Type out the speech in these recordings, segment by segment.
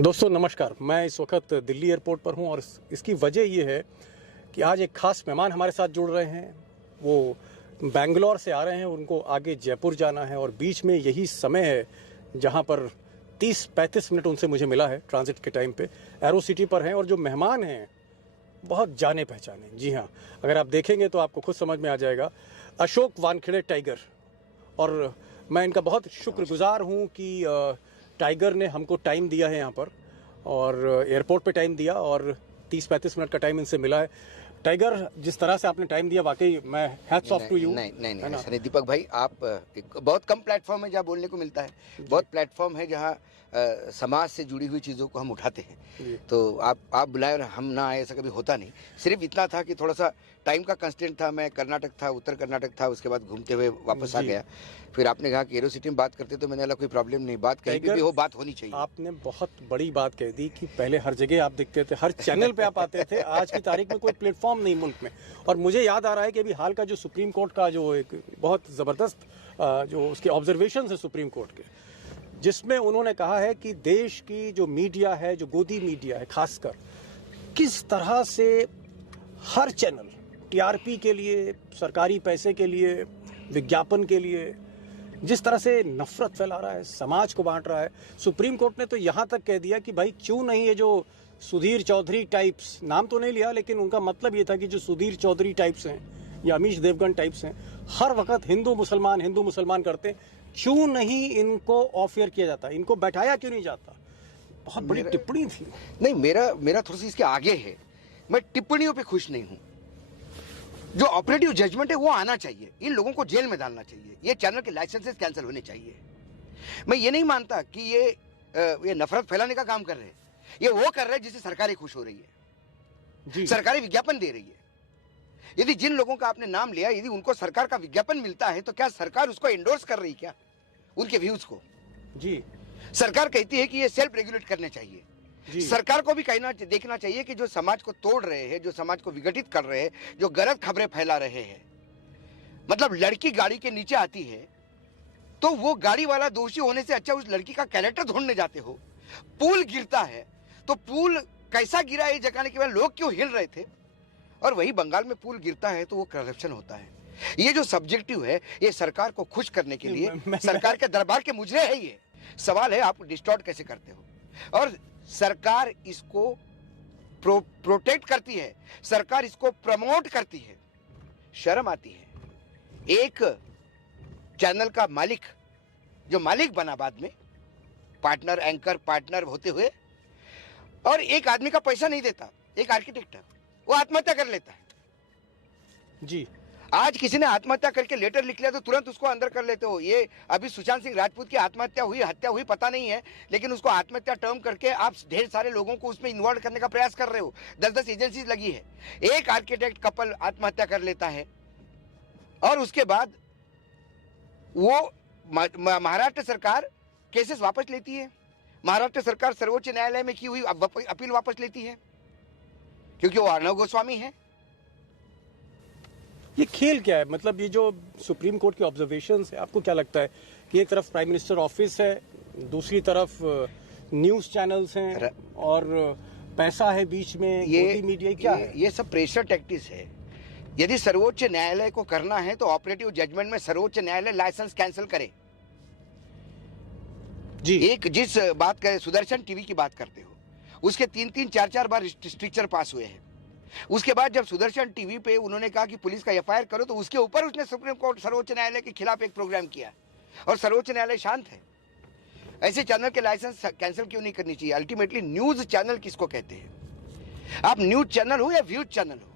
दोस्तों नमस्कार, मैं इस वक्त दिल्ली एयरपोर्ट पर हूं और इसकी वजह ये है कि आज एक खास मेहमान हमारे साथ जुड़ रहे हैं। वो बेंगलोर से आ रहे हैं, उनको आगे जयपुर जाना है और बीच में यही समय है जहां पर 30-35 मिनट उनसे मुझे मिला है ट्रांजिट के टाइम पे। एरो सिटी पर हैं और जो मेहमान हैं बहुत जाने पहचाने। जी हाँ, अगर आप देखेंगे तो आपको खुद समझ में आ जाएगा। अशोक वानखेड़े टाइगर, और मैं इनका बहुत शुक्रगुजार हूँ कि टाइगर ने हमको टाइम दिया है यहाँ पर और एयरपोर्ट पे टाइम दिया और 30-35 मिनट का टाइम इनसे मिला है। टाइगर, जिस तरह से आपने टाइम दिया, वाकई मैं हैट्स ऑफ टू यू। नहीं सर, दीपक भाई, आप बहुत कम प्लेटफॉर्म है जहाँ बोलने को मिलता है, बहुत प्लेटफॉर्म है जहाँ समाज से जुड़ी हुई चीज़ों को हम उठाते हैं। तो आप बुलाए और हम ना आए, ऐसा कभी होता नहीं। सिर्फ इतना था कि थोड़ा सा टाइम का कंस्टेंट था। मैं कर्नाटक था, उत्तर कर्नाटक था, उसके बाद घूमते हुए वापस आ गया। फिर आपने कहा कि एरो सिटी में बात करते, तो मैंने बोला कोई प्रॉब्लम नहीं, बात कहीं भी हो, बात होनी चाहिए। आपने बहुत बड़ी बात कह दी कि पहले हर जगह आप दिखते थे, हर चैनल पे आप आते थे। आज की तारीख में कोई प्लेटफॉर्म नहीं मुल्क में। और मुझे याद आ रहा है कि अभी हाल का जो सुप्रीम कोर्ट का जो एक बहुत ज़बरदस्त जो उसके ऑब्जर्वेशन है सुप्रीम कोर्ट के, जिसमें उन्होंने कहा है कि देश की जो मीडिया है, जो गोदी मीडिया है खासकर, किस तरह से हर चैनल टीआरपी के लिए, सरकारी पैसे के लिए, विज्ञापन के लिए जिस तरह से नफरत फैला रहा है, समाज को बांट रहा है। सुप्रीम कोर्ट ने तो यहाँ तक कह दिया कि भाई क्यों नहीं, ये जो सुधीर चौधरी टाइप्स, नाम तो नहीं लिया लेकिन उनका मतलब ये था कि जो सुधीर चौधरी टाइप्स हैं या अमीश देवगन टाइप्स हैं, हर वक्त हिंदू मुसलमान करते हैं, क्यों नहीं इनको ऑफ एयर किया जाता, इनको बैठाया क्यों नहीं जाता। बहुत बड़ी टिप्पणी थी। नहीं, मेरा थोड़ा सा इसके आगे है। मैं टिप्पणियों पे खुश नहीं हूँ। जो ऑपरेटिव जजमेंट है वो आना चाहिए। इन लोगों को जेल में डालना चाहिए। ये चैनल के लाइसेंसेस कैंसिल होने चाहिए। मैं ये नहीं मानता कि ये नफरत फैलाने का काम कर रहे हैं। ये वो कर रहे हैं जिससे सरकारें खुश हो रही है, सरकारी विज्ञापन दे रही है। यदि जिन लोगों का आपने नाम लिया, यदि उनको सरकार का विज्ञापन मिलता है, तो क्या सरकार उसको एंडोर्स कर रही क्या, उनके व्यूज को? जी, सरकार कहती है कि ये सेल्फ रेगुलेट करने चाहिए। सरकार को भी देखना चाहिए कि जो समाज को तोड़ रहे हैं, जो समाज को विघटित कर रहे हैं, जो गलत खबरें फैला रहे हैं, मतलब लड़की गाड़ी के नीचे आती है तो वो गाड़ी वाला दोषी होने से अच्छा उस लड़की का कैरेक्टर ढूंढने जाते हो। पुल गिरता है तो पुल कैसा गिरा ये जगाने के बाद लोग क्यों हिल रहे थे, और वही बंगाल में पुल गिरता है तो वो करप्शन होता है। ये जो सब्जेक्टिव है, ये सरकार को खुश करने के लिए सरकार के दरबार के मुजरे है। ये सवाल है आप डिस्टॉर्ट कैसे करते हो, और सरकार इसको प्रोटेक्ट करती है, सरकार इसको प्रमोट करती है। शर्म आती है। एक चैनल का मालिक, जो मालिक बना बाद में, पार्टनर, एंकर पार्टनर होते हुए, और एक आदमी का पैसा नहीं देता, एक आर्किटेक्ट है, वो आत्महत्या कर लेता है। जी, आज किसी ने आत्महत्या करके लेटर लिख लिया तो तुरंत उसको अंदर कर लेते हो। ये अभी सुशांत सिंह राजपूत की आत्महत्या हुई, हत्या हुई, पता नहीं है, लेकिन उसको आत्महत्या टर्म करके आप ढेर सारे लोगों को उसमें इन्वॉल्व करने का प्रयास कर रहे हो। 10-10 एजेंसीज लगी है। एक आर्किटेक्ट कपल आत्महत्या कर लेता है और उसके बाद वो महाराष्ट्र सरकार केसेस वापस लेती है। महाराष्ट्र सरकार सर्वोच्च न्यायालय में की हुई अपील वापस लेती है क्योंकि वो अर्णव गोस्वामी है। ये खेल क्या है? मतलब ये जो सुप्रीम कोर्ट के ऑब्जर्वेशंस है, आपको क्या लगता है कि एक तरफ प्राइम मिनिस्टर ऑफिस है, दूसरी तरफ न्यूज चैनल्स हैं और पैसा है बीच में, ये मीडिया क्या है? ये सब प्रेशर टैक्टिक्स है। यदि सर्वोच्च न्यायालय को करना है तो ऑपरेटिव जजमेंट में सर्वोच्च न्यायालय लाइसेंस कैंसिल करे। जी, एक जिस बात करें, सुदर्शन टीवी की बात करते हो, उसके 3-3, 4-4 बार स्ट्रिक्चर पास हुए हैं। उसके बाद जब सुदर्शन टीवी पे उन्होंने कहा कि पुलिस का एफआईआर करो, तो उसके ऊपर उसने सुप्रीम कोर्ट, सर्वोच्च न्यायालय के खिलाफ एक प्रोग्राम किया और सर्वोच्च न्यायालय शांत है। ऐसे चैनल के लाइसेंस कैंसिल क्यों नहीं करनी चाहिए? अल्टीमेटली न्यूज चैनल किसको कहते हैं? आप न्यूज चैनल हो या व्यूज चैनल हो,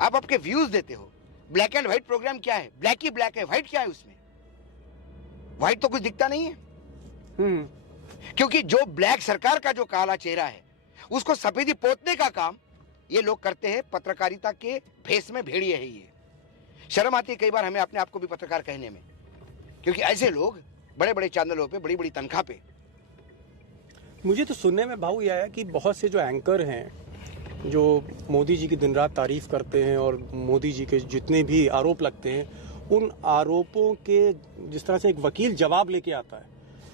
आप आपके व्यूज देते हो। ब्लैक एंड व्हाइट प्रोग्राम क्या है? ब्लैक ही ब्लैक है, व्हाइट क्या है उसमें? व्हाइट तो कुछ दिखता नहीं है। क्योंकि जो ब्लैक सरकार का जो काला चेहरा है, उसको सफेदी पोतने का काम ये लोग करते हैं। पत्रकारिता के फेस में भेड़िए है ये। शर्म आती है कई बार हमें अपने आप को भी पत्रकार कहने में, क्योंकि ऐसे लोग बड़े बड़े चैनलों पे, बड़ी बड़ी तनख्वाह पे। मुझे तो सुनने में भाव ये आया कि बहुत से जो एंकर हैं, जो मोदी जी की दिन रात तारीफ करते हैं और मोदी जी के जितने भी आरोप लगते हैं उन आरोपों के जिस तरह से एक वकील जवाब लेके आता है,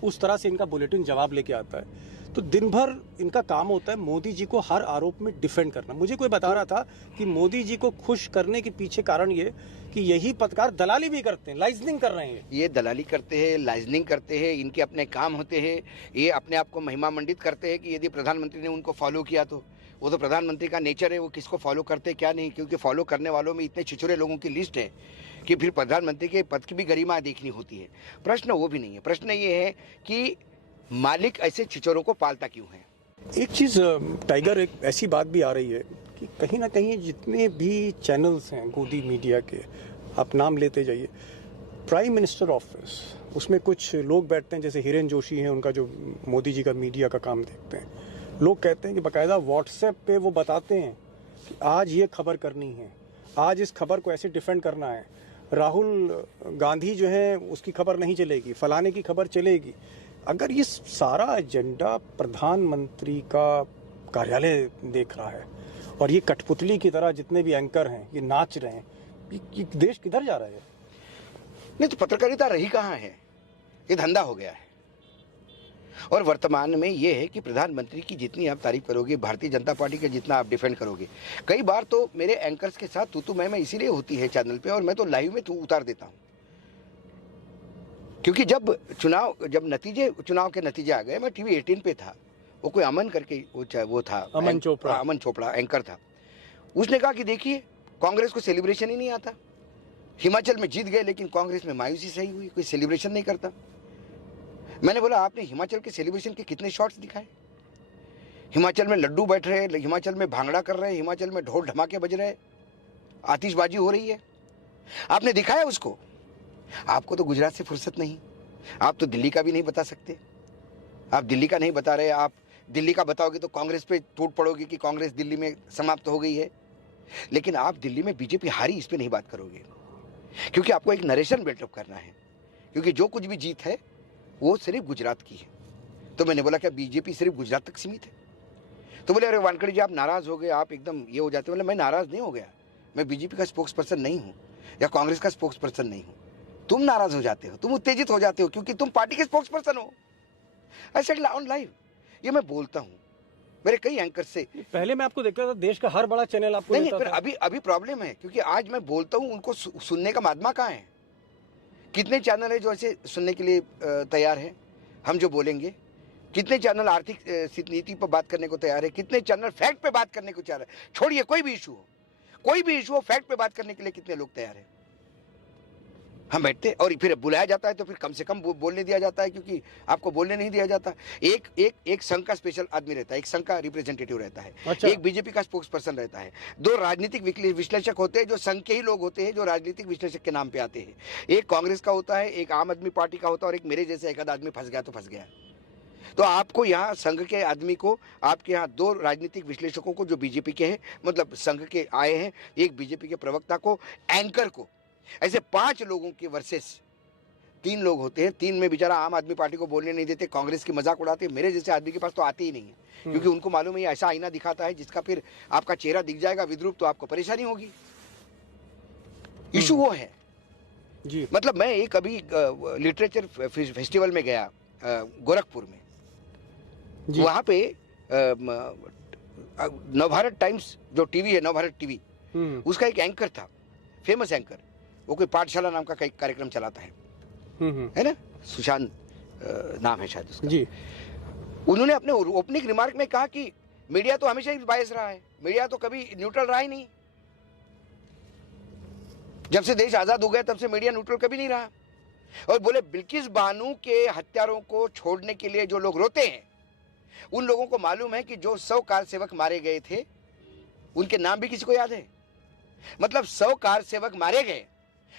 उस तरह से इनका बुलेटिन जवाब लेके आता है। तो दिन भर इनका काम होता है मोदी जी को हर आरोप में डिफेंड करना। मुझे कोई बता रहा था कि मोदी जी को खुश करने के पीछे कारण ये कि यही पत्रकार दलाली भी करते हैं, लाइजनिंग कर रहे हैं। ये दलाली करते हैं, लाइजनिंग करते हैं, इनके अपने काम होते हैं। ये अपने आप को महिमा मंडित करते हैं कि यदि प्रधानमंत्री ने उनको फॉलो किया तो वो तो प्रधानमंत्री का नेचर है, वो किसको फॉलो करते क्या नहीं, क्योंकि फॉलो करने वालों में इतने छिछोरे लोगों की लिस्ट है कि फिर प्रधानमंत्री के पद की भी गरिमा देखनी होती है। प्रश्न वो भी नहीं है, प्रश्न ये है कि मालिक ऐसे छिछोरों को पालता क्यों है। एक चीज़ टाइगर, एक ऐसी बात भी आ रही है कि कहीं ना कहीं जितने भी चैनल्स हैं गोदी मीडिया के, आप नाम लेते जाइए, प्राइम मिनिस्टर ऑफिस, उसमें कुछ लोग बैठते हैं जैसे हिरेन जोशी हैं, उनका जो मोदी जी का मीडिया का काम देखते हैं, लोग कहते हैं कि बाकायदा व्हाट्सएप पे वो बताते हैं कि आज ये खबर करनी है, आज इस खबर को ऐसे डिफेंड करना है, राहुल गांधी जो है उसकी खबर नहीं चलेगी, फलाने की खबर चलेगी। अगर ये सारा एजेंडा प्रधानमंत्री का कार्यालय देख रहा है और ये कठपुतली की तरह जितने भी एंकर हैं ये नाच रहे हैं, ये देश किधर जा रहा है? नहीं तो पत्रकारिता रही कहाँ है, ये धंधा हो गया है। और वर्तमान में ये है कि प्रधानमंत्री की जितनी आप तारीफ करोगे, भारतीय जनता पार्टी का जितना आप डिफेंड करोगे, कई बार तो मेरे एंकर्स के साथ तू मैं इसीलिए होती है चैनल पे, और मैं तो लाइव में उतार देता हूँ, क्योंकि जब चुनाव के नतीजे आ गए, मैं टीवी 18 पे था, वो कोई अमन करके वो था, अमन चोपड़ा एंकर था। उसने कहा कि देखिए कांग्रेस को सेलिब्रेशन ही नहीं आता, हिमाचल में जीत गए लेकिन कांग्रेस में मायूसी सही हुई, कोई सेलिब्रेशन नहीं करता। मैंने बोला आपने हिमाचल के सेलिब्रेशन के कितने शॉट्स दिखाए? हिमाचल में लड्डू बैठ रहे, हिमाचल में भांगड़ा कर रहे, हिमाचल में ढोल ढमाके बज रहे, आतिशबाजी हो रही है, आपने दिखाया उसको? आपको तो गुजरात से फुर्सत नहीं, आप तो दिल्ली का भी नहीं बता सकते। आप दिल्ली का नहीं बता रहे, आप दिल्ली का बताओगे तो कांग्रेस पे टूट पड़ोगे कि कांग्रेस दिल्ली में समाप्त हो गई है, लेकिन आप दिल्ली में बीजेपी हारी इस पे नहीं बात करोगे, क्योंकि आपको एक नरेशन बिल्डअप करना है, क्योंकि जो कुछ भी जीत है वो सिर्फ गुजरात की है। तो मैंने बोला क्या बीजेपी सिर्फ गुजरात तक सीमित है? तो बोले अरे वानखड़े जी आप नाराज हो गए, आप एकदम ये हो जाते। बोले मैं नाराज नहीं हो गया, मैं बीजेपी का स्पोक्स पर्सन नहीं हूँ या कांग्रेस का स्पोक्स पर्सन नहीं हूँ। तुम नाराज हो जाते हो, तुम उत्तेजित हो जाते हो क्योंकि तुम पार्टी के स्पोक्स पर्सन हो। आई सेड ऑन लाइव, ये मैं बोलता हूँ मेरे कई एंकर से। पहले मैं आपको देखता था देश का हर बड़ा चैनल आपको नहीं, फिर अभी प्रॉब्लम है, क्योंकि आज मैं बोलता हूँ उनको सुनने का माध्यम कहाँ है? कितने चैनल है जो ऐसे सुनने के लिए तैयार है हम जो बोलेंगे? कितने चैनल आर्थिक नीति पर बात करने को तैयार है? कितने चैनल फैक्ट पे बात करने को तैयार है? छोड़िए कोई भी इशू हो, फैक्ट पे बात करने के लिए कितने लोग तैयार है? हम बैठते और फिर बुलाया जाता है तो फिर कम से कम बोलने दिया जाता है, क्योंकि आपको बोलने नहीं दिया जाता। एक संघ का स्पेशल आदमी रहता है, एक संघ का रिप्रेजेंटेटिव रहता है, अच्छा। एक बीजेपी का स्पोक्स पर्सन रहता है, 2 राजनीतिक विश्लेषक होते हैं जो संघ के ही लोग होते हैं, जो राजनीतिक विश्लेषक के नाम पे आते हैं। एक कांग्रेस का होता है, एक आम आदमी पार्टी का होता है, और एक मेरे जैसे एक आदमी फंस गया तो फंस गया। तो आपको यहाँ संघ के आदमी को, आपके यहाँ 2 राजनीतिक विश्लेषकों को जो बीजेपी के हैं, मतलब संघ के आए हैं, एक बीजेपी के प्रवक्ता को, एंकर को, ऐसे 5 लोगों के वर्सेस 3 लोग होते हैं। 3 में बेचारा आम आदमी पार्टी को बोलने नहीं देते, कांग्रेस की मजाक उड़ाते। मेरे जैसे आदमी के पास तो आते ही नहीं है, क्योंकि उनको मालूम है ऐसा आईना दिखाता है जिसका फिर आपका चेहरा दिख जाएगा विद्रूप, तो आपको परेशानी होगी। इशू वो है जी। मतलब मैं एक अभी लिटरेचर फेस्टिवल में गया गोरखपुर में, वहां पे नवभारत टाइम्स जो टीवी है, नवभारत टीवी, उसका एक एंकर था, फेमस एंकर, वो कोई पाठशाला नाम का कई कार्यक्रम चलाता है ना, सुशांत नाम है शायद उसका जी। उन्होंने अपने ओपनिंग रिमार्क में कहा कि मीडिया तो हमेशा ही बायस रहा है, मीडिया तो कभी न्यूट्रल रहा ही नहीं। जब से देश आजाद हो गया तब से मीडिया न्यूट्रल कभी नहीं रहा। और बोले बिल्किस बानो के हत्यारों को छोड़ने के लिए जो लोग रोते हैं, उन लोगों को मालूम है कि जो 100 कार सेवक मारे गए थे उनके नाम भी किसी को याद है? मतलब 100 कार सेवक मारे गए,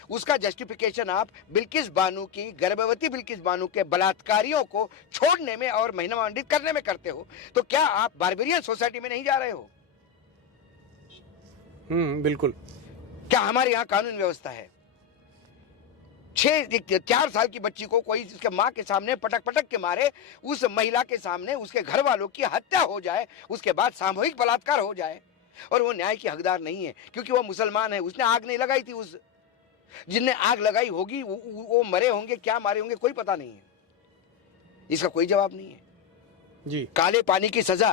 उसका जस्टिफिकेशन आप बिल्किस बानो की, गर्भवती बिल्किस बानो के बलात्कारियों को छोड़ने में और महिमामंडित करने में करते हो। तो क्या आप बार्बेरियन सोसाइटी में नहीं जा रहे हो? बिल्कुल। क्या हमारे यहाँ कानून व्यवस्था है? 4 साल की बच्ची को कोई उसके माँ के सामने पटक पटक के मारे, उस महिला के सामने उसके घर वालों की हत्या हो जाए, उसके बाद सामूहिक बलात्कार हो जाए, और वो न्याय की हकदार नहीं है क्योंकि वो मुसलमान है, उसने आग नहीं लगाई थी जिनने आग लगाई होगी वो मरे होंगे, क्या मारे होंगे कोई पता नहीं है, इसका कोई जवाब नहीं है जी। काले पानी की सजा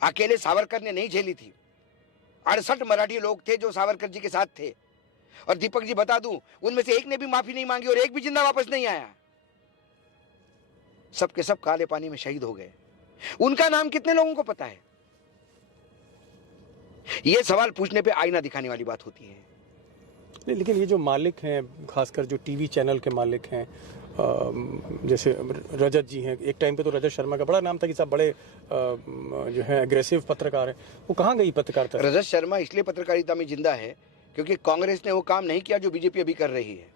अकेले सावरकर ने नहीं झेली थी, 68 मराठी लोग थे जो सावरकर जी के साथ थे, और दीपक जी बता दूं उनमें से एक ने भी माफी नहीं मांगी और एक भी जिंदा वापस नहीं आया, सबके सब काले पानी में शहीद हो गए। उनका नाम कितने लोगों को पता है? यह सवाल पूछने पे आईना दिखाने वाली बात होती है। लेकिन ये जो मालिक हैं, खासकर जो टीवी चैनल के मालिक हैं, जैसे रजत जी हैं, एक टाइम पे तो रजत शर्मा का बड़ा नाम था कि साहब बड़े जो है एग्रेसिव पत्रकार हैं, वो कहाँ गई पत्रकारिता? रजत शर्मा इसलिए पत्रकारिता में जिंदा है क्योंकि कांग्रेस ने वो काम नहीं किया जो बीजेपी अभी कर रही है।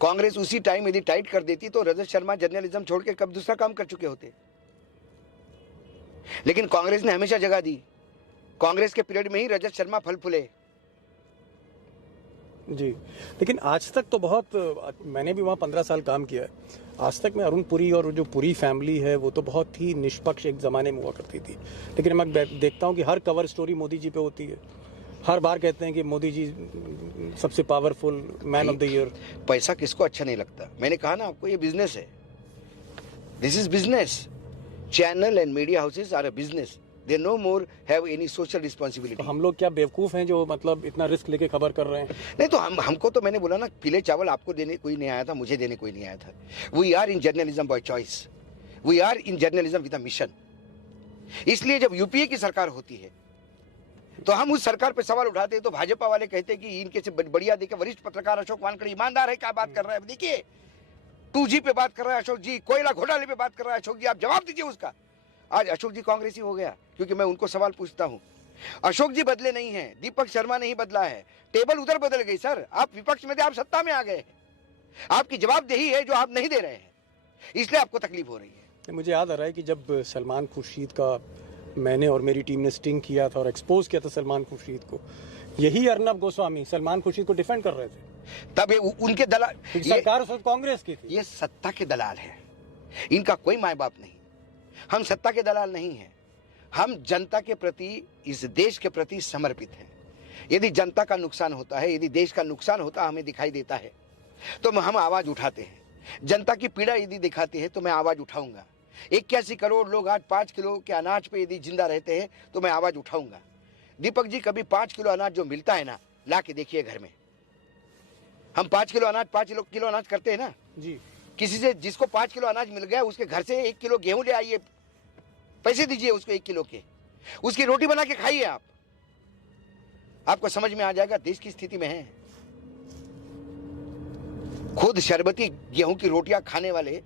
कांग्रेस उसी टाइम यदि टाइट कर देती तो रजत शर्मा जर्नलिज्म छोड़ के कब दूसरा काम कर चुके होते, लेकिन कांग्रेस ने हमेशा जगह दी। कांग्रेस के पीरियड में ही रजत शर्मा फल फूले। जी, लेकिन आज तक तो बहुत, मैंने भी वहाँ 15 साल काम किया है, आज तक में अरुण पुरी और जो पुरी फैमिली है वो तो बहुत ही निष्पक्ष एक ज़माने में हुआ करती थी। लेकिन मैं देखता हूँ कि हर कवर स्टोरी मोदी जी पे होती है, हर बार कहते हैं कि मोदी जी सबसे powerful man of the year. पैसा किसको अच्छा नहीं लगता? मैंने कहा ना आपको, ये बिजनेस है, this is business. Channel and media houses are a business, they no more have any social responsibility. तो हम लोग क्या बेवकूफ़ हैं जो मतलब इतना रिस्क लेके खबर कर रहे हैं? नहीं तो हमको तो मैंने बोला ना, पीले चावल आपको देने कोई नहीं आया था, मुझे देने कोई नहीं आया था। We are in journalism by choice, we are in journalism with a mission. इसलिए जब यूपीए की सरकार होती है तो हम उस सरकार पे सवाल उठाते हैं तो भाजपा वाले कहते हैं कि इनके से बढ़िया देखिए वरिष्ठ पत्रकार अशोक वानखड़े ईमानदार है, क्या बात कर रहा है, देखिए 2G पे बात कर रहा है अशोक जी, कोयला घोटाले पे बात कर रहा है अशोक जी, आप जवाब दीजिए उसका। आज अशोक जी कांग्रेसी हो गया क्योंकि मैं उनको सवाल पूछता हूं। अशोक जी बदले नहीं हैं, दीपक शर्मा नहीं बदला है, टेबल उधर बदल गई सर। आप विपक्ष में थे, आप सत्ता में आ गए, आपकी जवाबदेही है जो आप नहीं दे रहे हैं, इसलिए आपको तकलीफ हो रही है। मुझे याद आ रहा है कि जब सलमान खुर्शीद का मैंने और मेरी टीम ने स्टिंग किया था और एक्सपोज किया था सलमान खुर्शीद को, यही अर्नब गोस्वामी सलमान खुर्शीद को डिफेंड कर रहे थे। तब उनके दलाल, सरकार उस वक्त कांग्रेस की थी। ये सत्ता के दलाल है, इनका कोई माय बाप नहीं। हम सत्ता के दलाल नहीं हैं, हम जनता के प्रति, इस देश के प्रति समर्पित हैं। यदि जनता का नुकसान होता है, यदि देश का नुकसान होता हमें दिखाई देता है तो हम आवाज उठाते हैं। जनता की पीड़ा यदि दिखाती है तो मैं आवाज उठाऊंगा। 81 करोड़ लोग आज 5 किलो के अनाज पे यदि जिंदा रहते हैं तो मैं आवाज उठाऊंगा। दीपक जी, कभी 5 किलो अनाज जो मिलता है ना, ला के देखिए घर में। हम 5 किलो अनाज करते हैं ना जी, किसी से, जिसको 5 किलो अनाज मिल गया उसके घर से 1 किलो गेहूं ले आइए, पैसे दीजिए उसको 1 किलो के, उसकी रोटी बना के खाइए आप, आपको समझ में आ जाएगा देश की स्थिति में है। खुद शरबती गेहूं की रोटियां खाने वाले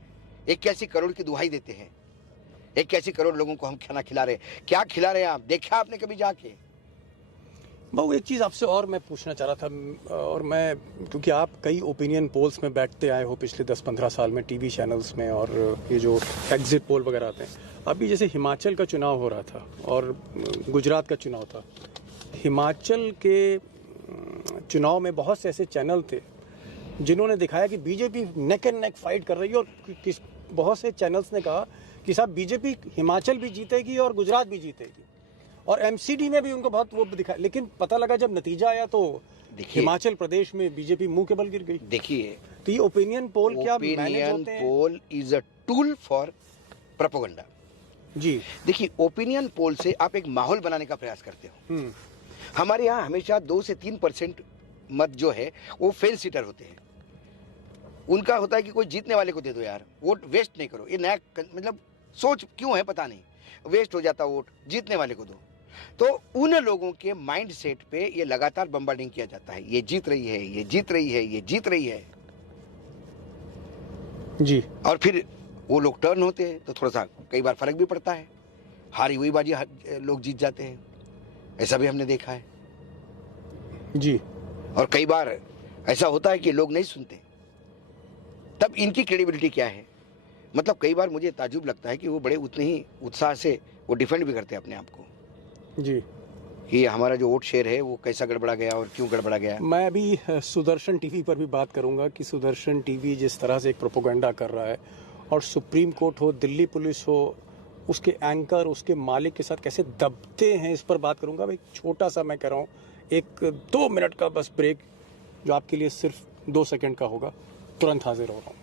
81 करोड़ की दुहाई देते हैं। 81 करोड़ लोगों को हम खाना खिला रहे हैं। क्या खिला रहे हैं आप? देखा आपने कभी जाके? बहु एक चीज़ आपसे और मैं पूछना चाह रहा था, और मैं, क्योंकि आप कई ओपिनियन पोल्स में बैठते आए हो पिछले 10-15 साल में टीवी चैनल्स में, और ये जो एग्जिट पोल वगैरह आते हैं, अभी जैसे हिमाचल का चुनाव हो रहा था और गुजरात का चुनाव था, हिमाचल के चुनाव में बहुत से ऐसे चैनल थे जिन्होंने दिखाया कि BJP neck and neck fight कर रही है, और बहुत से चैनल्स ने कहा कि साहब बीजेपी हिमाचल भी जीतेगी और गुजरात भी जीतेगी, और एमसीडी में भी उनको बहुत वो दिखाया। लेकिन पता लगा जब नतीजा आया तो हिमाचल प्रदेश में बीजेपी मुंह के बल गिर गई। देखिए, तो ये ओपिनियन पोल क्या opinion poll is a tool for propaganda. जी, देखिए, ओपिनियन पोल से आप एक माहौल बनाने का प्रयास करते हो। हमारे यहाँ हमेशा 2 से 3% मत जो है वो फेल सीटर होते हैं। उनका होता है कि कोई जीतने वाले को दे दो यार, वोट वेस्ट नहीं करो। ये नया मतलब सोच क्यों है पता नहीं, वेस्ट हो जाता वोट, जीतने वाले को दो। तो उन लोगों के माइंड सेट पे ये लगातार बम्बार्डिंग किया जाता है, ये जीत रही है, ये जीत रही है, ये जीत रही है जी। और फिर वो लोग टर्न होते हैं तो थोड़ा सा कई बार फर्क भी पड़ता है, हारी हुई बाजी लोग जीत जाते हैं, ऐसा भी हमने देखा है जी। और कई बार ऐसा होता है कि लोग नहीं सुनते, तब इनकी क्रेडिबिलिटी क्या है? मतलब कई बार मुझे ताज्जुब लगता है कि वो बड़े उतने ही उत्साह से वो डिफेंड भी करते हैं अपने आप को जी, कि हमारा जो वोट शेयर है वो कैसा गड़बड़ा गया और क्यों गड़बड़ा गया। मैं अभी सुदर्शन टीवी पर भी बात करूंगा कि सुदर्शन टीवी जिस तरह से एक प्रोपोगंडा कर रहा है, और सुप्रीम कोर्ट हो, दिल्ली पुलिस हो, उसके एंकर, उसके मालिक के साथ कैसे दबते हैं, इस पर बात करूंगा। एक छोटा सा मैं कह रहा हूँ 1-2 मिनट का बस ब्रेक, जो आपके लिए सिर्फ 2 सेकंड का होगा, तुरंत हाजिर हो रहा हूँ।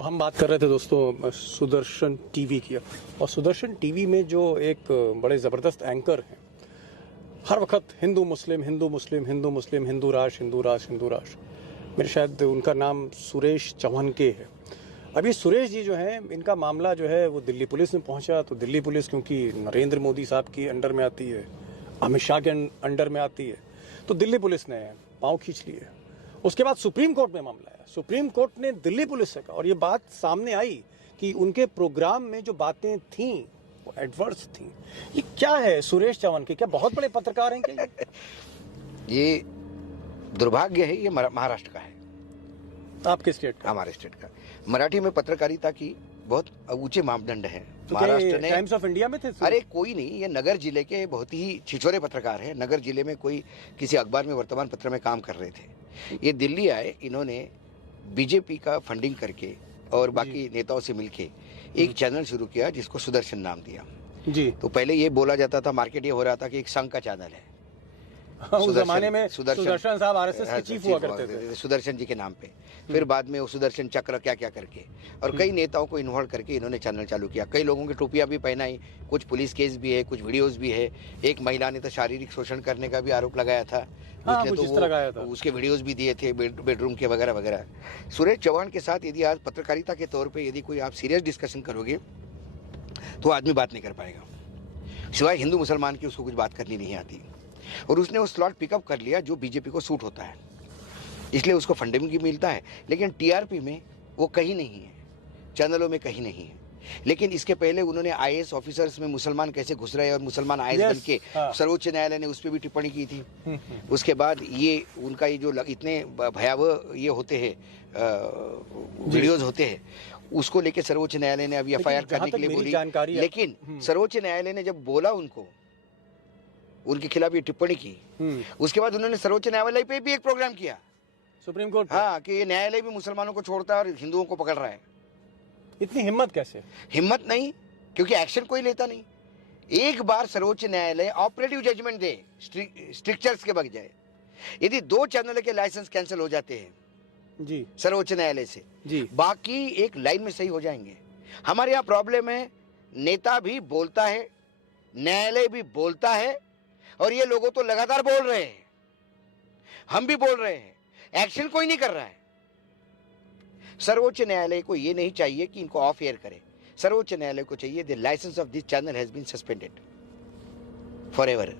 हम बात कर रहे थे दोस्तों सुदर्शन टीवी की, और सुदर्शन टीवी में जो एक बड़े ज़बरदस्त एंकर हैं, हर वक्त हिंदू मुस्लिम हिंदू मुस्लिम हिंदू मुस्लिम, हिंदू राष्ट्र हिंदू राष्ट्र हिंदू राष्ट्र, मेरे शायद उनका नाम सुरेश चौहानके है। अब ये सुरेश जी जो हैं, इनका मामला जो है वो दिल्ली पुलिस में पहुंचा, तो दिल्ली पुलिस क्योंकि नरेंद्र मोदी साहब की अंडर में आती है, अमित शाह के अंडर में आती है, तो दिल्ली पुलिस ने पाँव खींच लिए। उसके बाद सुप्रीम कोर्ट में मामला आया, सुप्रीम कोर्ट ने दिल्ली पुलिस से कहा, और ये बात सामने आई कि उनके प्रोग्राम में जो बातें थीं वो एडवर्स थीं। ये क्या है सुरेश चौहानके, क्या बहुत बड़े पत्रकार हैं क्या ये दुर्भाग्य है, ये महाराष्ट्र का है। आपके स्टेट का? हमारे स्टेट का। मराठी में पत्रकारिता की बहुत ऊंचे मापदंड है। तो महाराष्ट्र ने टाइम्स ऑफ इंडिया में थे? अरे कोई नहीं, ये नगर जिले के बहुत ही छिछोरे पत्रकार हैं। नगर जिले में कोई किसी अखबार में, वर्तमान पत्र में काम कर रहे थे। ये दिल्ली आए, इन्होंने बीजेपी का फंडिंग करके और बाकी नेताओं से मिलके एक चैनल शुरू किया जिसको सुदर्शन नाम दिया जी। तो पहले ये बोला जाता था, मार्केट ये हो रहा था कि एक संघ का चैनल है। उस जमाने में सुदर्शन साहब आरएसएस के चीफ हुआ करते थे, सुदर्शन जी के नाम पे। फिर बाद में वो सुदर्शन चक्र क्या क्या करके, और कई नेताओं को इन्वॉल्व करके इन्होंने चैनल चालू किया। कई लोगों की टोपियां भी पहनाई, कुछ पुलिस केस भी है, कुछ वीडियोस भी है। एक महिला ने तो शारीरिक शोषण करने का भी आरोप लगाया था, तो उसके वीडियोस भी दिए थे, बेडरूम के वगैरह वगैरह। सुरेश चौहान के साथ यदि आज पत्रकारिता के तौर पर यदि कोई आप सीरियस डिस्कशन करोगे तो आदमी बात नहीं कर पाएगा, सिवाय हिंदू मुसलमान की उसको कुछ बात करनी नहीं आती। और उसने वो स्लॉट पिकअप कर लिया जो बीजेपी को सूट होता है, इसलिए उसको फंडिंग भी मिलता है। लेकिन टीआरपी में वो कहीं नहीं है, चैनलों में कहीं नहीं है। लेकिन इसके पहले उन्होंने आईएएस ऑफिसर्स में मुसलमान कैसे घुस रहे और मुसलमान आईएएस बन के सर्वोच्च न्यायालय ने उस पर भी टिप्पणी की थी। उसके बाद ये उनका ये जो इतने भयावह ये होते हैं वीडियोज होते हैं, उसको लेके सर्वोच्च न्यायालय ने अभी एफआईआर करने के लिए बोली। लेकिन सर्वोच्च न्यायालय ने जब बोला उनको, उनके खिलाफ ये टिप्पणी की, उसके बाद उन्होंने सर्वोच्च न्यायालय पे भी एक प्रोग्राम किया, सुप्रीम कोर्ट। हाँ, कि ये न्यायालय भी मुसलमानों को छोड़ता है और हिंदुओं को पकड़ रहा है। इतनी हिम्मत कैसे? हिम्मत नहीं, क्योंकि एक्शन कोई लेता नहीं। एक बार सर्वोच्च न्यायालय ऑपरेटिव जजमेंट दे स्ट्रिक्चर्स के बजाय। यदि 2 चैनल के लाइसेंस कैंसिल हो जाते हैं जी सर्वोच्च न्यायालय से जी, बाकी एक लाइन में सही हो जाएंगे। हमारे यहाँ प्रॉब्लम है, नेता भी बोलता है, न्यायालय भी बोलता है, और ये लोगों तो लगातार बोल रहे हैं, हम भी बोल रहे हैं, एक्शन कोई नहीं कर रहा है। सर्वोच्च न्यायालय को ये नहीं चाहिए कि इनको ऑफ एयर करे, सर्वोच्च न्यायालय को चाहिए the licence of this channel has been suspended forever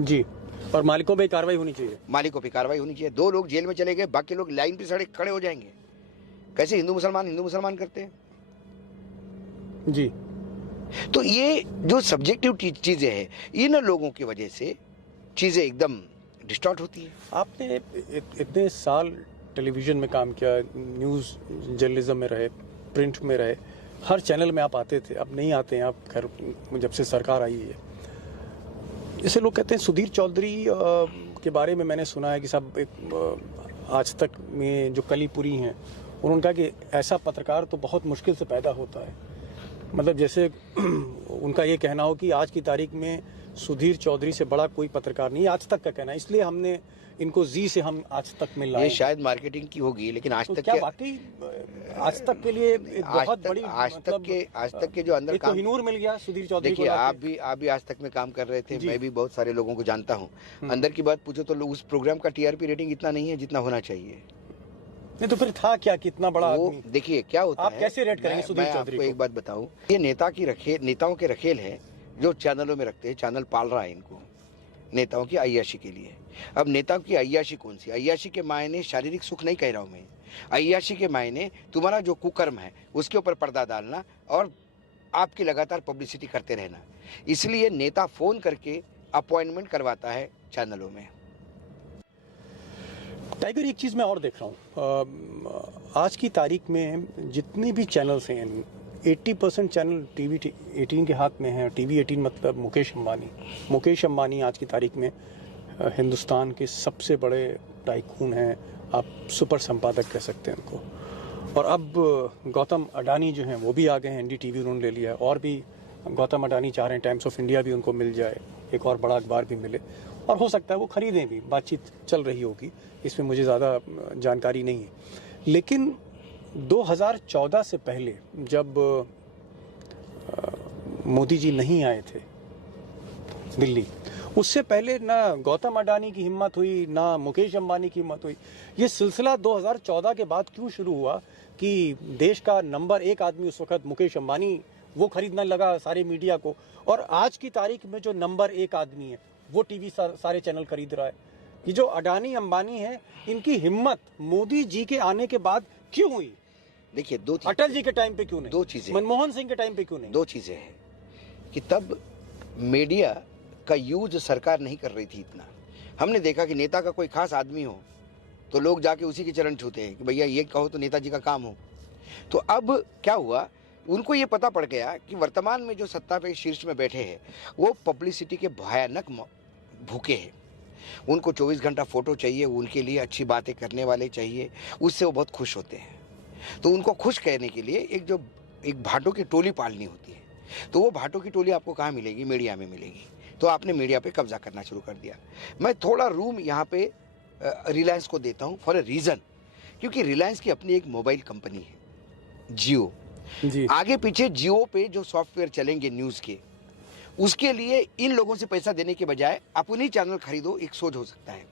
जी, और मालिकों पे कार्रवाई होनी चाहिए। मालिकों पे कार्रवाई होनी चाहिए। 2 लोग जेल में चले गए, बाकी लोग लाइन पे सड़क खड़े हो जाएंगे। कैसे हिंदू मुसलमान करते हैं जी। तो ये जो सब्जेक्टिव चीजें हैं, इन लोगों की वजह से चीजें एकदम डिस्टॉर्ट होती है। आपने इतने साल टेलीविजन में काम किया, न्यूज़ जर्नलिज्म में रहे, प्रिंट में रहे, हर चैनल में आप आते थे, अब नहीं आते हैं आप, खैर जब से सरकार आई है। जैसे लोग कहते हैं सुधीर चौधरी के बारे में मैंने सुना है कि साहब एक आज तक में जो कलीपुरी हैं, उन्होंने कहा कि ऐसा पत्रकार तो बहुत मुश्किल से पैदा होता है। मतलब जैसे उनका ये कहना हो कि आज की तारीख में सुधीर चौधरी से बड़ा कोई पत्रकार नहीं, आज तक का कहना, इसलिए हमने इनको जी से हम आज तक मिल रहा है। ये शायद मार्केटिंग की होगी, लेकिन आज तो तक क्या वाकई आज तक के लिए एक बहुत बड़ी आज तक के जो अंदर काम, तो हिनूर मिल गया सुधीर चौधरी को। देखिए, आप भी आज तक में काम कर रहे थे, मैं भी बहुत सारे लोगों को जानता हूँ। अंदर की बात पूछो तो उस प्रोग्राम का टीआरपी रेटिंग इतना नहीं है जितना होना चाहिए। नहीं तो फिर था क्या, कितना बड़ा आदमी? देखिए क्या होता है, आप कैसे रेट करेंगे सुधीर चौधरी को? एक बात बताऊं, ये नेताओं के रखेल है जो चैनलों में रखते हैं, चैनल पाल रहा है इनको नेताओं की अय्याशी के लिए। अब नेताओं की अय्याशी कौन सी? अय्याशी के मायने शारीरिक सुख नहीं कह रहा हूं मैं, अय्याशी के मायने तुम्हारा जो कुकर्म है उसके ऊपर पर्दा डालना और आपकी लगातार पब्लिसिटी करते रहना। इसलिए नेता फोन करके अपॉइंटमेंट करवाता है चैनलों में। टाइगर, एक चीज़ मैं और देख रहा हूँ, आज की तारीख में जितने भी चैनल्स हैं, 80% चैनल टीवी 18 के हाथ में है। टीवी 18 मतलब मुकेश अंबानी आज की तारीख में हिंदुस्तान के सबसे बड़े टाइकून हैं, आप सुपर संपादक कह सकते हैं उनको। और अब गौतम अडानी जो हैं वो भी आ गए हैं, एनडीटीवी उन्होंने ले लिया है, और भी गौतम अडानी चाह रहे हैं टाइम्स ऑफ इंडिया भी उनको मिल जाए, एक और बड़ा अखबार भी मिले, और हो सकता है वो खरीदें भी, बातचीत चल रही होगी, इसमें मुझे ज़्यादा जानकारी नहीं है। लेकिन 2014 से पहले जब मोदी जी नहीं आए थे दिल्ली, उससे पहले ना गौतम अडानी की हिम्मत हुई, ना मुकेश अंबानी की हिम्मत हुई। ये सिलसिला 2014 के बाद क्यों शुरू हुआ कि देश का नंबर 1 आदमी उस वक्त मुकेश अंबानी, वो खरीदने लगा सारे मीडिया को, और आज की तारीख में जो नंबर 1 आदमी है वो टीवी सारे चैनल खरीद रहा है। ये जो अडानी अंबानी है, इनकी हिम्मत मोदी जी के आने के बाद क्यों हुई? देखिए, अटल जी के टाइम पे क्यों नहीं? 2 चीजें, मनमोहन सिंह के टाइम पे क्यों नहीं? 2 चीजें हैं कि तब मीडिया का यूज सरकार नहीं कर रही थी इतना। हमने देखा कि नेता का कोई खास आदमी हो तो लोग जाके उसी के चरण छूते हैं कि भैया ये कहो तो नेताजी का काम हो। तो अब क्या हुआ, उनको ये पता पड़ गया कि वर्तमान में जो सत्ता पे शीर्ष में बैठे हैं वो पब्लिसिटी के भयानक भूखे हैं। उनको 24 घंटा फोटो चाहिए, उनके लिए अच्छी बातें करने वाले चाहिए, उससे वो बहुत खुश होते हैं। तो उनको खुश करने के लिए एक भाटों की टोली पालनी होती है। तो वो भाटों की टोली आपको कहाँ मिलेगी? मीडिया में मिलेगी। तो आपने मीडिया पे कब्जा करना शुरू कर दिया। मैं थोड़ा रूम यहाँ पे रिलायंस को देता हूँ फॉर ए रीज़न, क्योंकि रिलायंस की अपनी एक मोबाइल कंपनी है जियो जी। आगे पीछे जियो पे जो सॉफ्टवेयर चलेंगे न्यूज़ के, उसके लिए इन लोगों से पैसा देने के बजाय अपनी चैनल खरीदो, एक सोच हो सकता है।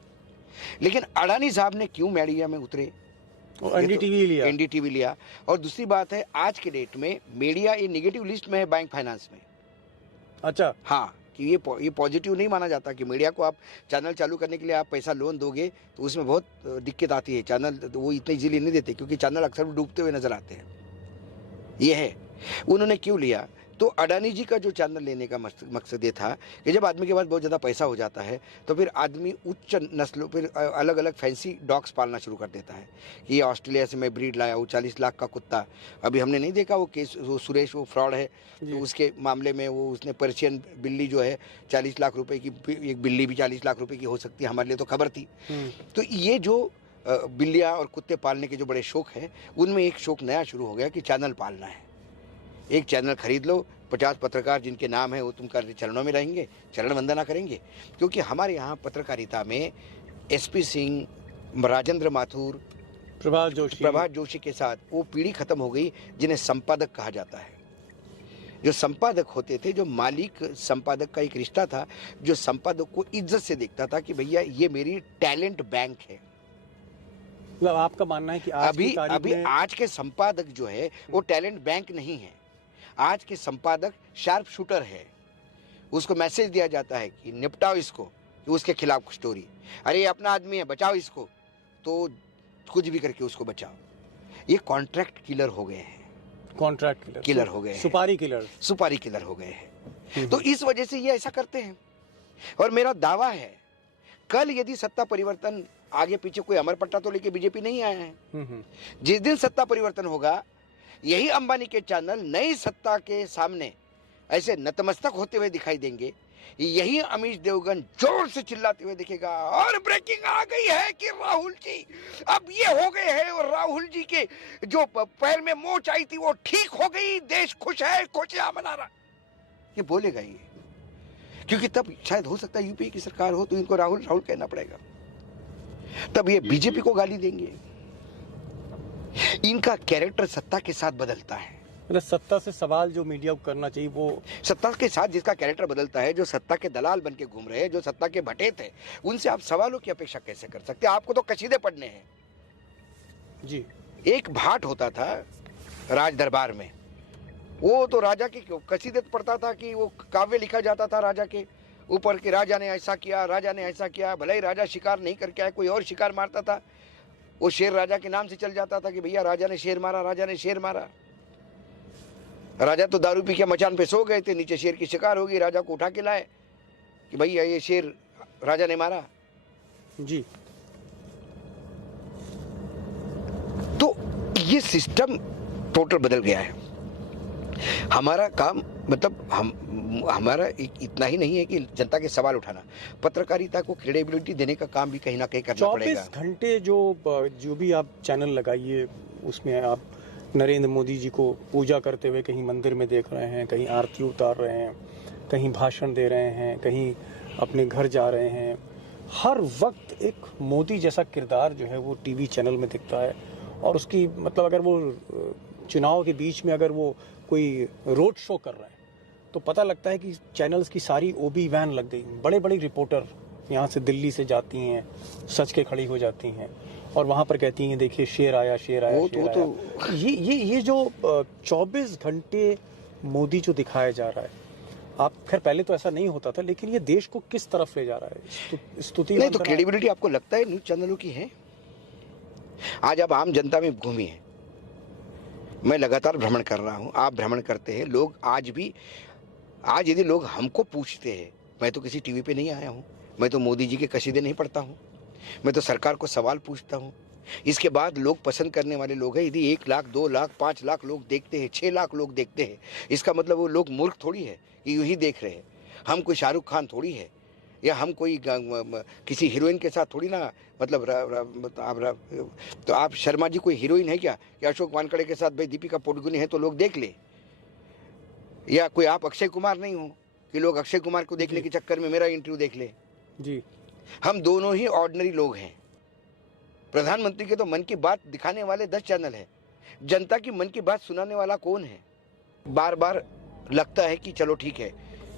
लेकिन अडानी साहब ने क्यों मीडिया में उतरे? एनडीटीवी लिया। और दूसरी बात है, आज के डेट में मीडिया ये नेगेटिव लिस्ट में है बैंक फाइनेंस में। अच्छा, हाँ, कि ये पॉजिटिव नहीं माना जाता कि मीडिया को आप चैनल चालू करने के लिए आप पैसा लोन दोगे तो उसमें बहुत दिक्कत आती है। चैनल तो वो इतनी इजीली नहीं देते, क्योंकि चैनल अक्सर डूबते हुए नजर आते हैं। ये है उन्होंने क्यों लिया। तो अडानी जी का जो चैनल लेने का मकसद ये था कि जब आदमी के पास बहुत ज़्यादा पैसा हो जाता है तो फिर आदमी उच्च नस्लों, फिर अलग अलग फैंसी डॉग्स पालना शुरू कर देता है कि ये ऑस्ट्रेलिया से मैं ब्रीड लाया हूँ 40 लाख का कुत्ता। अभी हमने नहीं देखा वो केस, वो सुरेश, वो फ्रॉड है, तो उसके मामले में वो उसने पर्शियन बिल्ली जो है 40 लाख रुपए की, एक बिल्ली भी 40 लाख रुपए की हो सकती है, हमारे लिए तो खबर थी। तो ये जो बिल्लियाँ और कुत्ते पालने के जो बड़े शौक हैं, उनमें एक शौक नया शुरू हो गया कि चैनल पालना है। एक चैनल खरीद लो, 50 पत्रकार जिनके नाम है वो तुम्हारे चरणों में रहेंगे, चरण वंदना करेंगे। क्योंकि हमारे यहाँ पत्रकारिता में एसपी सिंह, राजेंद्र माथुर, प्रभात जोशी के साथ वो पीढ़ी खत्म हो गई जिन्हें संपादक कहा जाता है। जो संपादक होते थे, जो मालिक संपादक का एक रिश्ता था, जो संपादक को इज्जत से देखता था कि भैया ये मेरी टैलेंट बैंक है। मतलब आपका मानना है कि अभी आज के संपादक जो है वो टैलेंट बैंक नहीं है। आज के संपादक शार्प शूटर है। उसको मैसेज दिया जाता है कि निपटाओ इसको, कि उसके खिलाफ स्टोरी, अरे ये अपना आदमी है, बचाओ इसको, तो कुछ भी करके उसको बचाओ। ये कॉन्ट्रैक्ट किलर हो गए हैं, कॉन्ट्रैक्ट किलर हो गए हैं, सुपारी किलर हो गए हैं। तो इस वजह से ये ऐसा करते हैं। और मेरा दावा है, कल यदि सत्ता परिवर्तन, आगे पीछे कोई अमर पट्टा तो लेके बीजेपी नहीं आया है। जिस दिन सत्ता परिवर्तन होगा, यही अंबानी के चैनल नई सत्ता के सामने ऐसे नतमस्तक होते हुए दिखाई देंगे। यही अमीश देवगन जोर से चिल्लाते हुए दिखेगा, और ब्रेकिंग आ गई है कि राहुल जी अब ये हो गए हैं, और राहुल जी के जो पैर में मोच आई थी वो ठीक हो गई, देश खुश है, खुशियां मना रहा। ये बोलेगा ये, क्योंकि तब शायद हो सकता है यूपी की सरकार हो तो इनको राहुल राहुल कहना पड़ेगा। तब ये बीजेपी को गाली देंगे। इनका कैरेक्टर सत्ता के साथ बदलता है। मतलब सत्ता से सवाल जो मीडिया को करना चाहिए, वो सत्ता के साथ जिसका कैरेक्टर बदलता है, जो सत्ता के दलाल बन के घूम रहे हैं, जो सत्ता के भटेत हैं, उनसे आप सवालों की अपेक्षा कैसे कर सकते हैं? आपको तो कसीदे पढ़ने हैं जी। एक भाट होता था राज दरबार में, वो तो राजा के कसीदे पढ़ता था कि वो काव्य लिखा जाता था राजा के ऊपर कि राजा ने ऐसा किया, राजा ने ऐसा किया। भले ही राजा शिकार नहीं करके आए, कोई और शिकार मारता था, वो शेर राजा के नाम से चल जाता था कि भैया राजा ने शेर मारा, राजा ने शेर मारा। राजा तो दारू पी के मचान पे सो गए थे, नीचे शेर की शिकार होगी, राजा को उठा के लाए कि भैया ये शेर राजा ने मारा जी। तो ये सिस्टम टोटल बदल गया है। हमारा काम, मतलब हमारा इतना ही नहीं है कि जनता के सवाल उठाना, पत्रकारिता को क्रेडिबिलिटी देने का काम भी कहीं ना कहीं करना पड़ेगा। 24 घंटे जो भी आप चैनल लगाइए, उसमें आप नरेंद्र मोदी जी को पूजा करते हुए कहीं मंदिर में देख रहे हैं, कहीं आरती उतार रहे हैं, कहीं भाषण दे रहे हैं, कहीं अपने घर जा रहे हैं। हर वक्त एक मोदी जैसा किरदार जो है वो टीवी चैनल में दिखता है। और उसकी मतलब अगर वो चुनाव के बीच में अगर वो कोई रोड शो कर रहे हैं तो पता लगता है कि चैनल्स की सारी ओबी वैन लग गई। बड़े बड़े रिपोर्टर यहाँ से दिल्ली से जाती हैं, सच के खड़ी हो जाती हैं और वहाँ पर कहती हैं देखिए शेर आया, शेर आया, शेर आया। ये जो 24 घंटे मोदी जो दिखाया जा रहा है, आप खैर पहले तो ऐसा नहीं होता था, लेकिन ये देश को किस तरफ ले जा रहा है? स्तुति नहीं तो क्रेडिबिलिटी आपको लगता है न्यूज चैनलों की है? आज आप आम जनता में घूमिए, मैं लगातार भ्रमण कर रहा हूँ, आप भ्रमण करते हैं, लोग आज यदि लोग हमको पूछते हैं, मैं तो किसी टीवी पे नहीं आया हूँ, मैं तो मोदी जी के कसीदे नहीं पढ़ता हूँ, मैं तो सरकार को सवाल पूछता हूँ। इसके बाद लोग पसंद करने वाले लोग हैं। यदि 1 लाख 2 लाख 5 लाख लोग देखते हैं, 6 लाख लोग देखते हैं, इसका मतलब वो लोग मूर्ख थोड़ी है कि यूं ही देख रहे हैं। हम कोई शाहरुख खान थोड़ी है, या हम कोई किसी हीरोइन के साथ थोड़ी ना, मतलब तो आप शर्मा जी कोई हीरोइन है क्या कि अशोक वानखड़े के साथ भाई दीपिका पादुकोण है तो लोग देख ले? या कोई आप अक्षय कुमार नहीं हो कि लोग अक्षय कुमार को देखने के चक्कर में मेरा इंटरव्यू देख ले? जी, हम दोनों ही ऑर्डिनरी लोग हैं। प्रधानमंत्री के तो मन की बात दिखाने वाले 10 चैनल है, जनता की मन की बात सुनाने वाला कौन है? बार बार लगता है कि चलो ठीक है,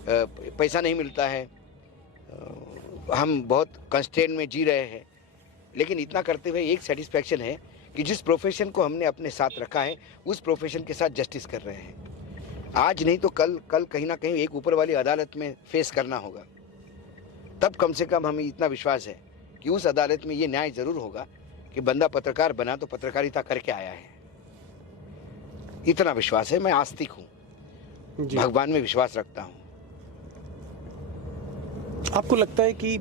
पैसा नहीं मिलता है, हम बहुत कंस्ट्रेंट में जी रहे हैं, लेकिन इतना करते हुए एक सेटिस्फैक्शन है कि जिस प्रोफेशन को हमने अपने साथ रखा है उस प्रोफेशन के साथ जस्टिस कर रहे हैं। आज नहीं तो कल कहीं ना कहीं एक ऊपर वाली अदालत में फेस करना होगा, तब कम से कम हमें इतना विश्वास है कि उस अदालत में ये न्याय जरूर होगा कि बंदा पत्रकार बना तो पत्रकारिता करके आया है। इतना विश्वास है। मैं आस्तिक हूँ, भगवान में विश्वास रखता हूँ। आपको लगता है कि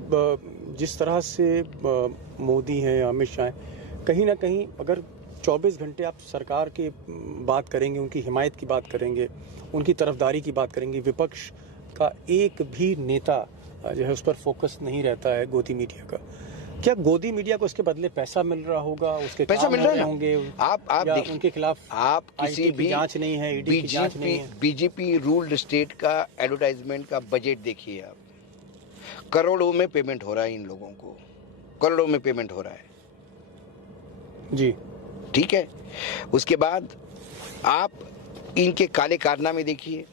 जिस तरह से मोदी हैं, अमित शाह हैं, कहीं ना कहीं अगर 24 घंटे आप सरकार की बात करेंगे, उनकी हिमायत की बात करेंगे, उनकी तरफदारी की बात करेंगे, विपक्ष का एक भी नेता जो है उस पर फोकस नहीं रहता है गोदी मीडिया का, क्या गोदी मीडिया को इसके बदले पैसा मिल रहा होगा? उसके पैसा मिल रहा होंगे? आप देखिए, उनके खिलाफ आप किसी भी जांच नहीं है, ईडी की जांच नहीं है। बीजेपी रूल्ड स्टेट का एडवर्टाइजमेंट का बजट देखिए आप, करोड़ों में पेमेंट हो रहा है इन लोगों को, करोड़ों में पेमेंट हो रहा है जी, ठीक है। उसके बाद आप इनके काले कारनामे देखिए,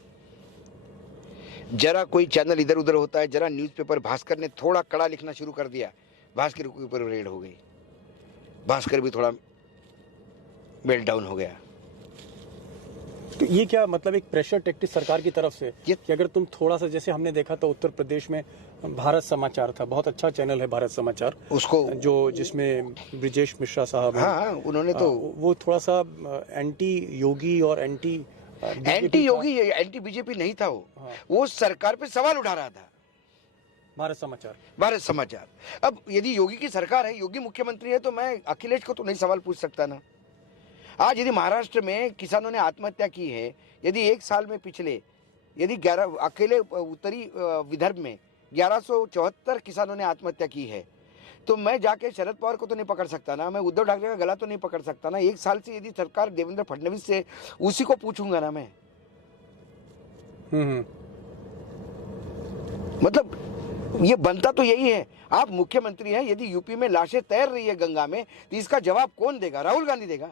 जरा कोई चैनल इधर उधर होता है, जरा न्यूज़पेपर भास्कर ने थोड़ा कड़ा लिखना शुरू कर दिया, भास्कर के ऊपर रेड हो गई, भास्कर भी थोड़ा मेल्ट डाउन हो गया। तो ये क्या मतलब एक प्रेशर टैक्टिक सरकार की तरफ से कि अगर तुम थोड़ा सा, जैसे हमने देखा था उत्तर प्रदेश में भारत समाचार था, बहुत अच्छा चैनल है भारत समाचार, उसको जो जिसमें ब्रिजेश मिश्रा साहब, हाँ उन्होंने तो वो थोड़ा सा एंटी योगी और एंटी बीजेपी नहीं था, वो सरकार पे सवाल उठा रहा था। भारत समाचार। अब यदि योगी की सरकार है, योगी मुख्यमंत्री है, तो मैं अखिलेश को तो नहीं सवाल पूछ सकता ना। आज यदि महाराष्ट्र में किसानों ने आत्महत्या की है, यदि 1 साल में पिछले यदि 11 अकेले उत्तरी विदर्भ में 1174 किसानों ने आत्महत्या की है, तो मैं जाके शरद पवार को तो नहीं पकड़ सकता ना, मैं उद्धव ठाकरे का गला तो नहीं पकड़ सकता ना। 1 साल से यदि सरकार देवेंद्र फडणवीस से, उसी को पूछूंगा ना मैं। मतलब ये बनता तो यही है, आप मुख्यमंत्री हैं, यदि यूपी में लाशें तैर रही है गंगा में, तो इसका जवाब कौन देगा? राहुल गांधी देगा।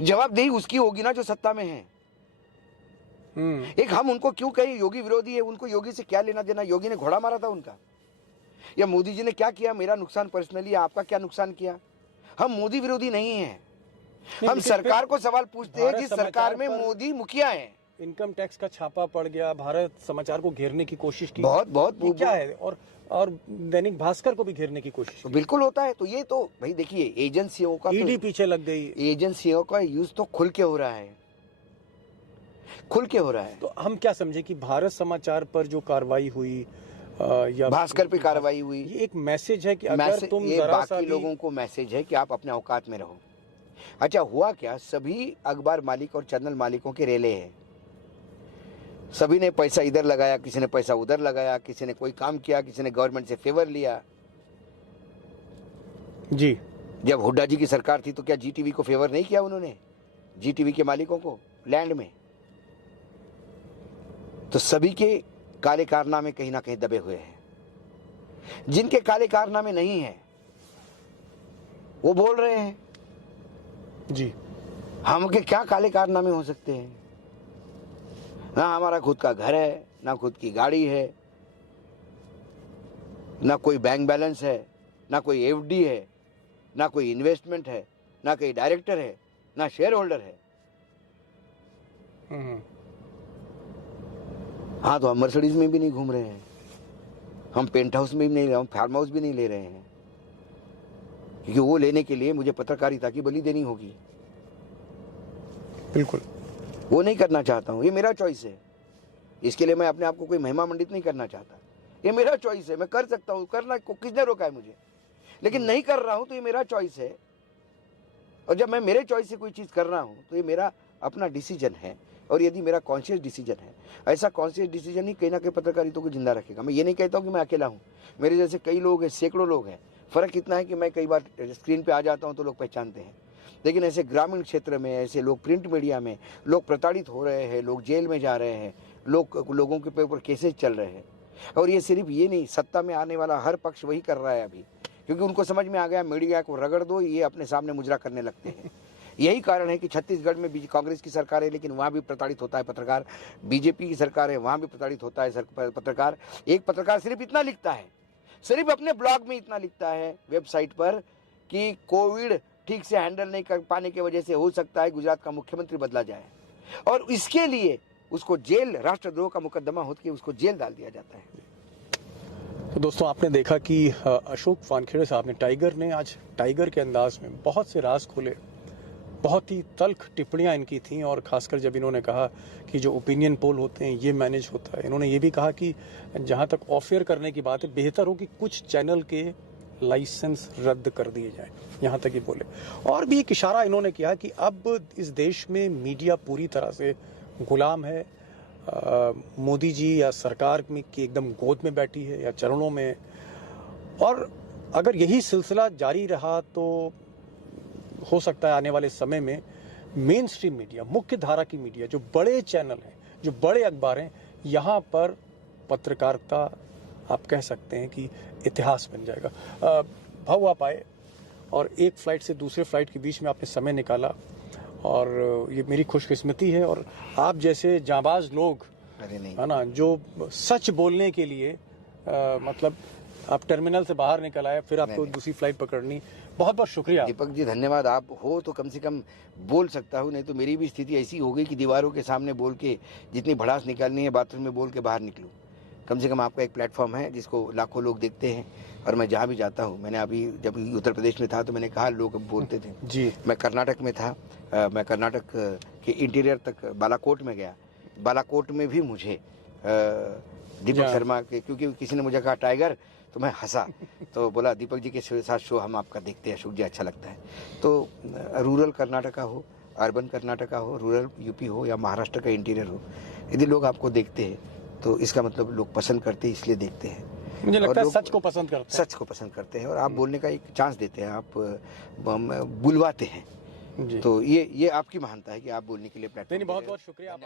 जवाबदेही उसकी होगी ना जो सत्ता में है। एक हम उनको क्यों कहें योगी विरोधी है, उनको योगी से क्या लेना देना? योगी ने घोड़ा मारा था उनका, या मोदी जी ने क्या किया? मेरा नुकसान पर्सनली, आपका क्या नुकसान किया? हम मोदी विरोधी नहीं हैं, हम सरकार को सवाल पूछते हैं जिस सरकार में मोदी मुखिया है। इनकम टैक्स का छापा पड़ गया, भारत समाचार को घेरने की कोशिश की, बहुत क्या है, और दैनिक भास्कर को भी घेरने की कोशिश की। बिल्कुल होता है। तो ये तो भाई देखिए, एजेंसियों का ईडी पीछे लग गई, एजेंसियों का यूज तो खुल के हो रहा है, खुल के हो रहा है। तो हम क्या समझे कि भारत समाचार पर जो कार्रवाई हुई या भास्कर पे कार्रवाई हुई, ये एक मैसेज है कि अगर तुम जरा सा बाकी लोगों को मैसेज है कि आप अपने औकात में रहो। अच्छा हुआ क्या, सभी अखबार मालिक और चैनल मालिकों के रेले हैं, सभी ने पैसा इधर लगाया, किसी ने पैसा उधर लगाया, किसी ने कोई काम किया, किसी ने गवर्नमेंट से फेवर लिया। जी, जब हुड्डा जी की सरकार थी तो क्या जी टीवी को फेवर नहीं किया उन्होंने, जी टीवी के मालिकों को लैंड में? तो सभी के काले कारनामे कहीं ना कहीं दबे हुए हैं। जिनके काले कारनामे नहीं है वो बोल रहे हैं जी। हमके क्या काले कारनामे हो सकते हैं? ना हमारा खुद का घर है, ना खुद की गाड़ी है, ना कोई बैंक बैलेंस है, ना कोई एफडी है, ना कोई इन्वेस्टमेंट है, ना कोई डायरेक्टर है, ना शेयर होल्डर है। हाँ, तो हम मर्सिडीज में भी नहीं घूम रहे हैं, हम पेंट हाउस में भी नहीं, हम फार्म हाउस भी नहीं ले रहे हैं, क्योंकि वो लेने के लिए मुझे पत्रकारिता की बलि देनी होगी। बिल्कुल, वो नहीं करना चाहता हूँ, ये मेरा चॉइस है। इसके लिए मैं अपने आप को कोई महिमा मंडित नहीं करना चाहता, ये मेरा चॉइस है। मैं कर सकता हूँ, करना को किसने रोका है मुझे? लेकिन नहीं कर रहा हूँ तो ये मेरा चॉइस है। और जब मैं मेरे चॉइस से कोई चीज़ कर रहा हूँ तो ये मेरा अपना डिसीजन है। और यदि मेरा कॉन्शियस डिसीजन है, ऐसा कॉन्शियस डिसीजन ही कहीं ना कहीं पत्रकारिता को जिंदा रखेगा। मैं ये नहीं कहता हूँ कि मैं अकेला हूँ, मेरे जैसे कई लोग हैं, सैकड़ों लोग हैं। फ़र्क इतना है कि मैं कई बार स्क्रीन पे आ जाता हूँ तो लोग पहचानते हैं, लेकिन ऐसे ग्रामीण क्षेत्र में, ऐसे लोग प्रिंट मीडिया में लोग प्रताड़ित हो रहे हैं, लोग जेल में जा रहे हैं, लोगों के ऊपर केसेज चल रहे हैं। और ये सिर्फ ये नहीं, सत्ता में आने वाला हर पक्ष वही कर रहा है अभी, क्योंकि उनको समझ में आ गया मीडिया को रगड़ दो, ये अपने सामने मुजरा करने लगते हैं। यही कारण है कि छत्तीसगढ़ में कांग्रेस की सरकार है लेकिन वहाँ भी प्रताड़ित होता है पत्रकार, बीजेपी की सरकार है वहाँ भी प्रताड़ित होता है पत्रकार। एक पत्रकार सिर्फ इतना लिखता है, सिर्फ अपने ब्लॉग में इतना लिखता है वेबसाइट पर कि कोविड ठीक से हैंडल नहीं कर पाने की वजह से हो सकता है गुजरात का मुख्यमंत्री बदला जाए, और इसके लिए उसको जेल, राष्ट्रद्रोह का मुकदमा होकर के उसको जेल डाल दिया जाता है। तो दोस्तों, आपने देखा कि अशोक वानखेड़े साहब ने, टाइगर ने आज टाइगर के अंदाज में बहुत से राज खोले, बहुत ही तल्ख टिप्पणियां इनकी थीं। और खासकर जब इन्होंने कहा कि जो ओपिनियन पोल होते हैं ये मैनेज होता है, इन्होंने ये भी कहा कि जहां तक ऑफ एयर करने की बात है, बेहतर हो कि कुछ चैनल के लाइसेंस रद्द कर दिए जाएं, यहाँ तक ही बोले। और भी एक इशारा इन्होंने किया कि अब इस देश में मीडिया पूरी तरह से गुलाम है, मोदी जी या सरकार में की एकदम गोद में बैठी है या चरणों में। और अगर यही सिलसिला जारी रहा तो हो सकता है आने वाले समय में मेन स्ट्रीम मीडिया, मुख्य धारा की मीडिया, जो बड़े चैनल हैं, जो बड़े अखबार हैं, यहाँ पर पत्रकारिता आप कह सकते हैं कि इतिहास बन जाएगा। भाऊ, आप आए और एक फ्लाइट से दूसरे फ्लाइट के बीच में आपने समय निकाला, और ये मेरी खुशकिस्मती है। और आप जैसे जांबाज लोग, अरे नहीं, है ना, जो सच बोलने के लिए मतलब आप टर्मिनल से बाहर निकल आए, फिर आपको दूसरी फ्लाइट पकड़नी। बहुत बहुत शुक्रिया दीपक जी, धन्यवाद। आप हो तो कम से कम बोल सकता हूँ, नहीं तो मेरी भी स्थिति ऐसी हो गई कि दीवारों के सामने बोल के जितनी भड़ास निकालनी है बाथरूम में बोल के बाहर निकलूँ। कम से कम आपका एक प्लेटफॉर्म है जिसको लाखों लोग देखते हैं, और मैं जहाँ भी जाता हूँ, मैंने अभी जब उत्तर प्रदेश में था तो मैंने कहा, लोग बोलते थे जी। मैं कर्नाटक में था, मैं कर्नाटक के इंटीरियर तक बालाकोट में गया, बालाकोट में भी मुझे दीपक शर्मा के, क्योंकि किसी ने मुझे कहा टाइगर, तो मैं हंसा, तो बोला दीपक जी के साथ शो हम आपका देखते हैं अशोक जी, अच्छा लगता है। तो रूरल कर्नाटका हो, अर्बन कर्नाटका हो, रूरल यूपी हो या महाराष्ट्र का इंटीरियर हो, यदि लोग आपको देखते हैं तो इसका मतलब लोग पसंद करते हैं, इसलिए देखते हैं। मुझे लगता है सच को पसंद करते हैं, सच को पसंद करते हैं, और आप बोलने का एक चांस देते हैं, आप बुलवाते हैं जी। तो ये आपकी महानता है कि आप बोलने के लिए प्लेटफॉर्म। बहुत बहुत शुक्रिया।